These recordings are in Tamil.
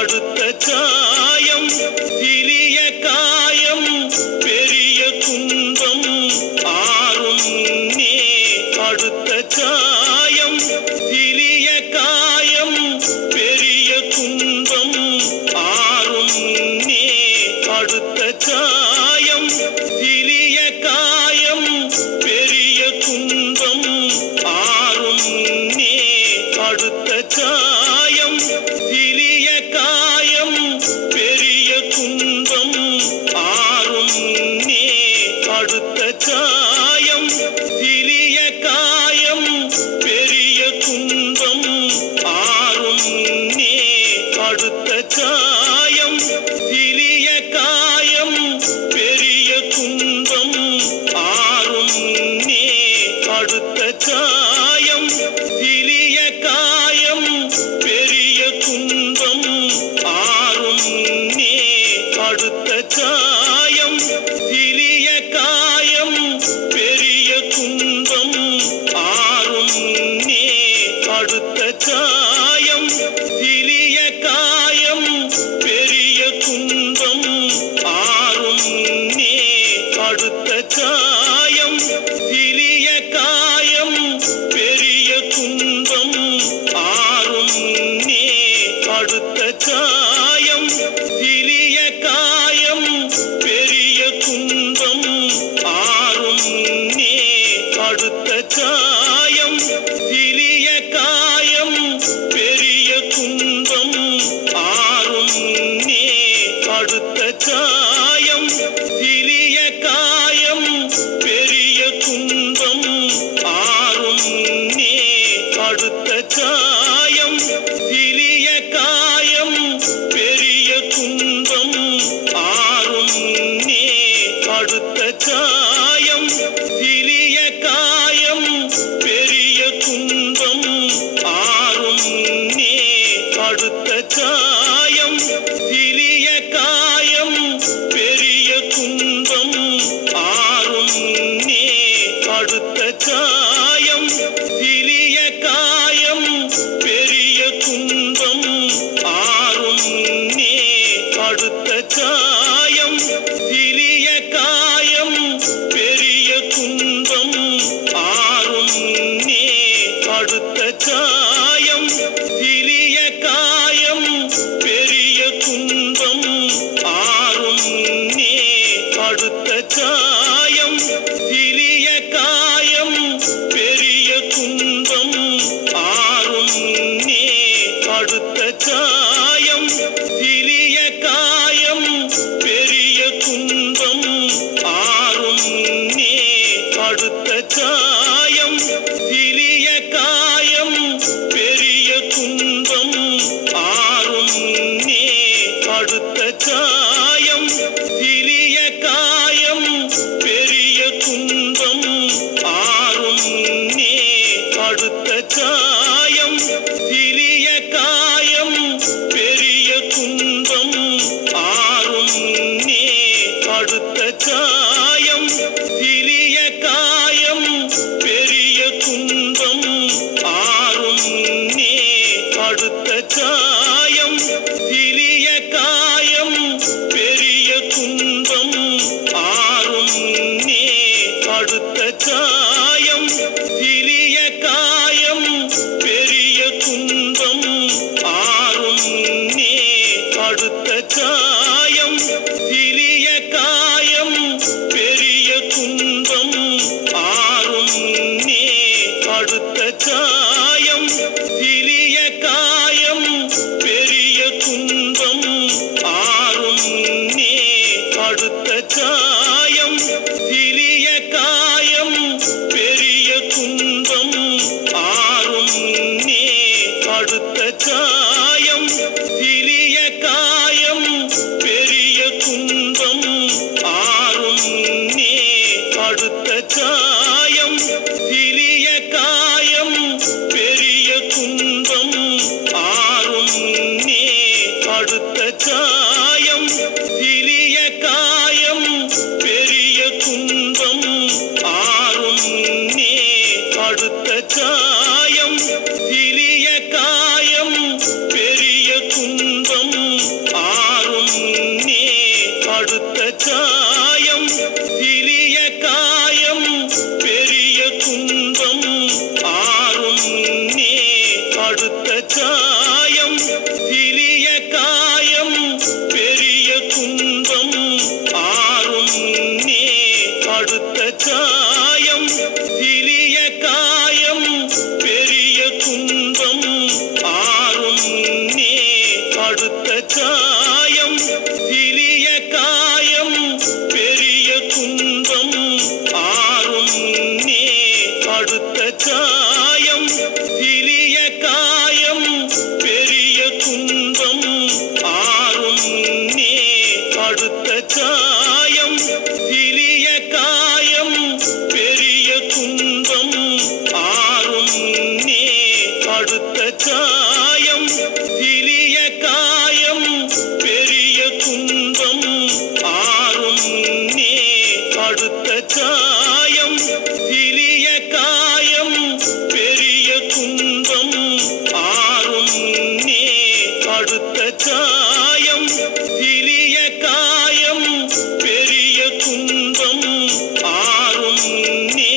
அடுத்த காயம் சிறிய காயம் பெரிய துன்பம் ஆறும் முன்னே அடுத்த காயம் சிறிய காயம் பெரிய துன்பம் ஆறும் முன்னே அடுத்த காயம் சிறிய காயம் பெரிய துன்பம் ஆறும் முன்னே அடுத்த காயம் சிறிய காயம் பெரிய துன்பம் ஆறும் முன்னே அடுத்த காயம் சிறிய காயம் பெரிய துன்பம் ஆறும் முன்னே அடுத்த காயம் சிறிய காயம் பெரிய துன்பம் ஆறும் முன்னே அடுத்த காயம் சிறிய காயம் பெரிய துன்பம் ஆறும் முன்னே அடுத்த காயம் சிறிய காயம் பெரிய துன்பம் ஆறும் முன்னே அடுத்த காயம் சிறிய காயம் பெரிய துன்பம் ஆறும் முன்னே அடுத்த காயம் சிறிய காயம் பெரிய துன்பம் ஆறும் முன்னே அடுத்த காயம் சிறிய காயம் பெரிய துன்பம் ஆறும் முன்னே அடுத்த காயம் சிறிய காயம் பெரிய துன்பம் ஆறும் முன்னே அடுத்த காயம் சிறிய காயம் பெரிய துன்பம் ஆறும் முன்னே அடுத்த காயம் சிறிய காயம் பெரிய துன்பம் ஆறும் முன்னே அடுத்த காயம் சிறிய காயம் பெரிய துன்பம் ஆறும் முன்னே அடுத்த காயம் சிறிய காயம் பெரிய துன்பம் ஆறும் முன்னே அடுத்த காயம் சிறிய காயம் பெரிய துன்பம் ஆறும் முன்னே அடுத்த காயம் சிறிய காயம் பெரிய துன்பம் ஆறும் முன்னே அடுத்த காயம் சிறிய காயம் பெரிய துன்பம் ஆறும் முன்னே அடுத்த காயம் சிறிய காயம் பெரிய துன்பம் ஆறும் முன்னே அடுத்த காயம் சிறிய காயம் பெரிய துன்பம் ஆறும் முன்னே அடுத்த காயம் சிறிய காயம் பெரிய துன்பம் ஆறும் முன்னே அடுத்த காயம் சிறிய காயம் பெரிய துன்பம் ஆறும் முன்னே அடுத்த காயம் சிறிய காயம் பெரிய துன்பம் ஆறும் முன்னே அடுத்த காயம் சிறிய காயம் பெரிய துன்பம் ஆறும் முன்னே அடுத்த காயம் சிறிய காயம் பெரிய துன்பம் ஆறும் முன்னே அடுத்த காயம் சிறிய காயம் பெரிய துன்பம் ஆறும் முன்னே அடுத்த காயம் சிறிய காயம் பெரிய துன்பம் ஆறும் முன்னே அடுத்த காயம் சிறிய காயம் பெரிய துன்பம் ஆறும் முன்னே அடுத்த காயம் சிறிய காயம் பெரிய துன்பம் ஆறும் முன்னே அடுத்த காயம் சிறிய காயம் பெரிய துன்பம் ஆறும் முன்னே அடுத்த காயம் சிறிய காயம் பெரிய துன்பம் ஆறும் முன்னே அடுத்த காயம் சிறிய காயம் பெரிய துன்பம் ஆறும் முன்னே அடுத்த காயம் சிறிய காயம் பெரிய துன்பம் அடுத்த காயம் சிறிய காயம் பெரிய துன்பம் ஆறும் முன்னே அடுத்த காயம் சிறிய காயம் பெரிய துன்பம் ஆறும் முன்னே அடுத்த காயம் சிறிய காயம் பெரிய துன்பம் ஆறும் முன்னே அடுத்த காயம் சிறிய காயம் பெரிய துன்பம் ஆறும் முன்னே அடுத்த காயம் சிறிய காயம் பெரிய துன்பம் ஆறும் முன்னே அடுத்த காயம் சிறிய காயம் பெரிய துன்பம் ஆறும் முன்னே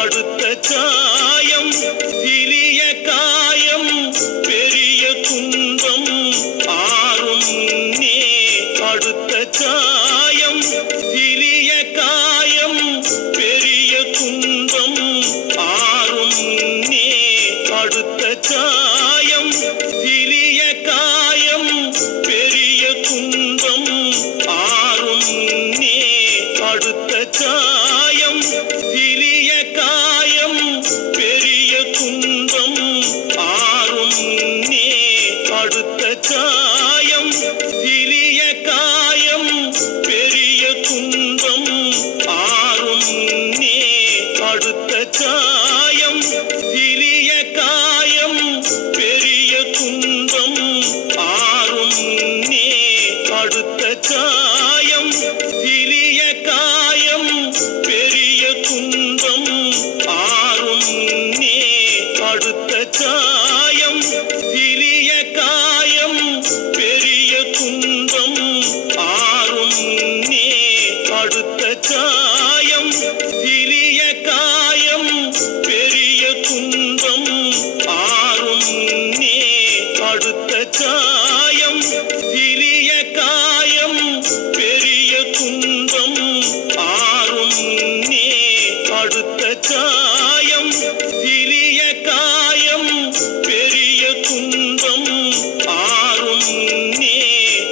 அடுத்த காயம் சிறிய காயம் பெரிய துன்பம் ஆறும் முன்னே அடுத்த காயம் சிறிய காயம் பெரிய துன்பம் ஆறும் முன்னே அடுத்த காயம் சிறிய காயம் பெரிய துன்பம் ஆறும் முன்னே அடுத்த காயம் சிறிய காயம் பெரிய துன்பம் ஆறும் முன்னே அடுத்த காயம் சிறிய காயம் பெரிய துன்பம் ஆறும் முன்னே அடுத்த காயம் சிறிய காயம் பெரிய துன்பம் ஆறும் முன்னே அடுத்த காயம் சிறிய காயம் பெரிய துன்பம் ஆறும் முன்னே அடுத்த காயம் சிறிய காயம் பெரிய துன்பம் ஆறும் முன்னே அடுத்த காயம் சிறிய காயம் பெரிய துன்பம் ஆறும் முன்னே அடுத்த காயம் சிறிய காயம் பெரிய துன்பம் ஆறும் முன்னே அடுத்த காயம் சிறிய காயம் பெரிய துன்பம் ஆறும் முன்னே அடுத்த காயம்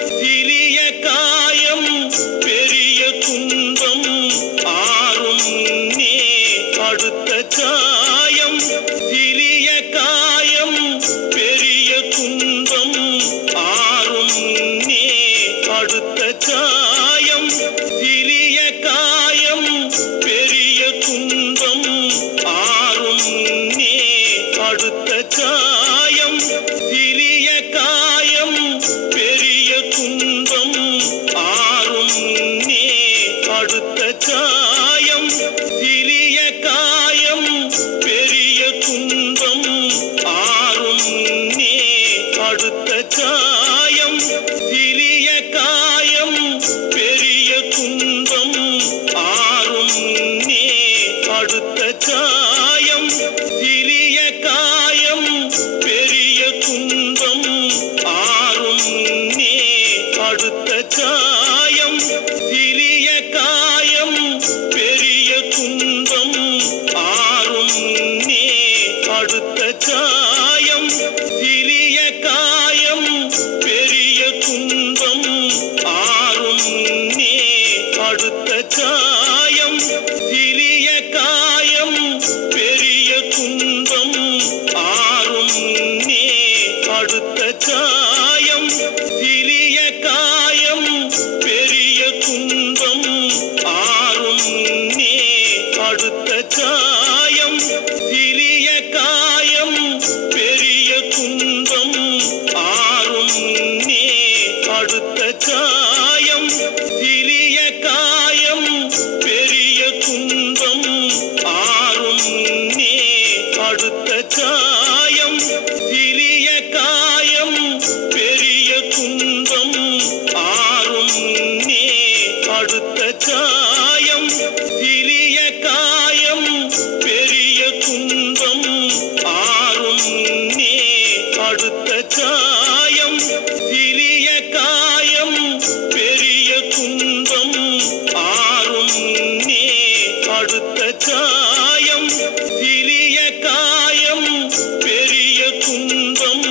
சிறிய காயம் பெரிய துன்பம் ஆறும் முன்னே அடுத்த காயம் சிறிய காயம் பெரிய துன்பம் ஆறும் முன்னே அடுத்த காயம் சிறிய காயம் பெரிய துன்பம் ஆறும் முன்னே அடுத்த காயம் சிறிய காயம் பெரிய துன்பம் ஆறும் முன்னே அடுத்த காயம் சிறிய காயம் பெரிய துன்பம் ஆறும் முன்னே அடுத்த காயம் சிறிய காயம் பெரிய துன்பம் ஆறும் முன்னே அடுத்த காயம் சிறிய காயம் பெரிய துன்பம் ஆறும் முன்னே அடுத்த காயம் சிறிய காயம் பெரிய துன்பம் ஆறும் முன்னே அடுத்த காயம் சிறிய காயம் பெரிய துன்பம் ஆறும் முன்னே அடுத்த காயம் சிறிய காயம் பெரிய துன்பம் ஆறும் முன்னே அடுத்த காயம் சிறிய காயம் பெரிய துன்பம் ஆறும் முன்னே அடுத்த காயம் சிறிய காயம் பெரிய துன்பம் ஆறும் முன்னே அடுத்த காயம் சிறிய காயம் பெரிய துன்பம் ஆறும் முன்னே அடுத்த காயம் சிறிய காயம் பெரிய துன்பம் ஆறும் முன்னே அடுத்த காயம் சிறிய காயம் பெரிய துன்பம் ஆறும் முன்னே அடுத்த காயம் சிறிய காயம் பெரிய துன்பம் ஆறும் முன்னே அடுத்த காயம் சிறிய காயம் பெரிய துன்பம்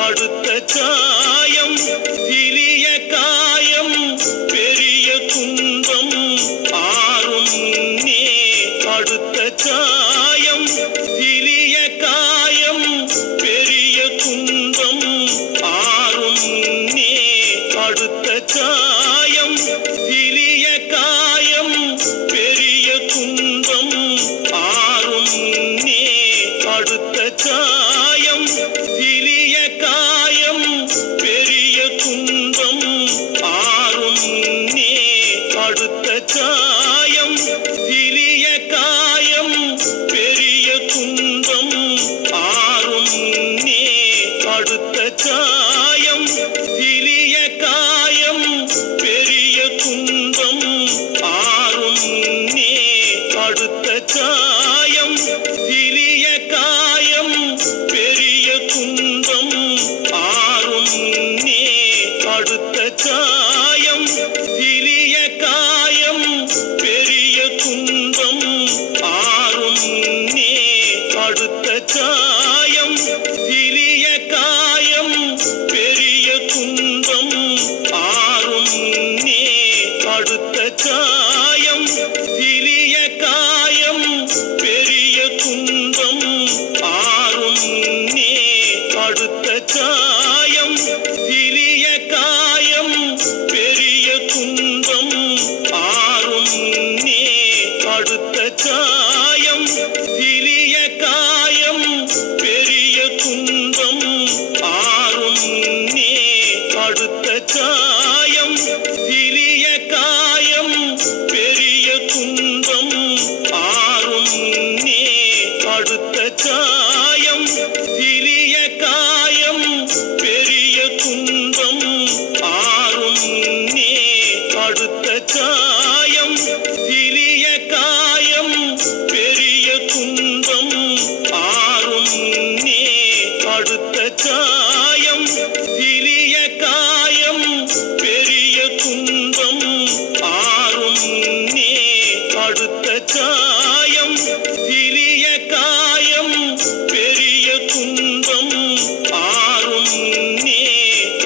அடுத்த காயம் சிறிய காயம் பெரிய துன்பம் ஆறும் முன்னே அடுத்த காயம் சிறிய காயம் பெரிய துன்பம் ஆறும் முன்னே அடுத்த காயம் சிறிய காயம் பெரிய துன்பம் ஆறும் முன்னே அடுத்த காயம் சிறிய காயம் பெரிய துன்பம் ஆறும் முன்னே அடுத்த காயம் சிறிய காயம் பெரிய துன்பம் ஆறும் முன்னே அடுத்த காயம் சிறிய காயம் பெரிய துன்பம் ஆறும் முன்னே அடுத்த காயம் சிறிய காயம் பெரிய துன்பம் ஆறும் முன்னே அடுத்த காயம் சிறிய காயம் பெரிய துன்பம் ஆறும் முன்னே அடுத்த காயம் சிறிய காயம் பெரிய துன்பம் ஆறும் முன்னே அடுத்த காயம் சிறிய காயம் பெரிய துன்பம் ஆறும் முன்னே அடுத்த காயம் சிறிய காயம் பெரிய துன்பம் ஆறும் முன்னே அடுத்த காயம் சிறிய காயம் பெரிய துன்பம் ஆறும் முன்னே அடுத்த காயம் சிறிய காயம் பெரிய துன்பம் ஆறும் முன்னே அடுத்த காயம் சிறிய காயம் பெரிய துன்பம் ஆறும் முன்னே அடுத்த காயம் சிறிய காயம் பெரிய துன்பம் ஆறும் முன்னே அடுத்த காயம் சிறிய காயம் பெரிய துன்பம் ஆறும் முன்னே அடுத்த காயம் சிறிய காயம் பெரிய துன்பம் ஆறும் முன்னே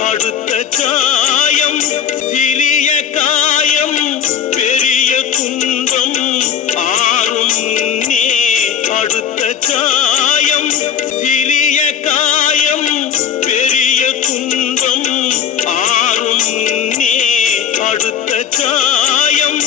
அடுத்த காயம் சிறிய காயம் பெரிய துன்பம் ஆறும் முன்னே அடுத்த காயம் சிறிய காயம் பெரிய துன்பம் ஆறும் முன்னே அடுத்த காயம்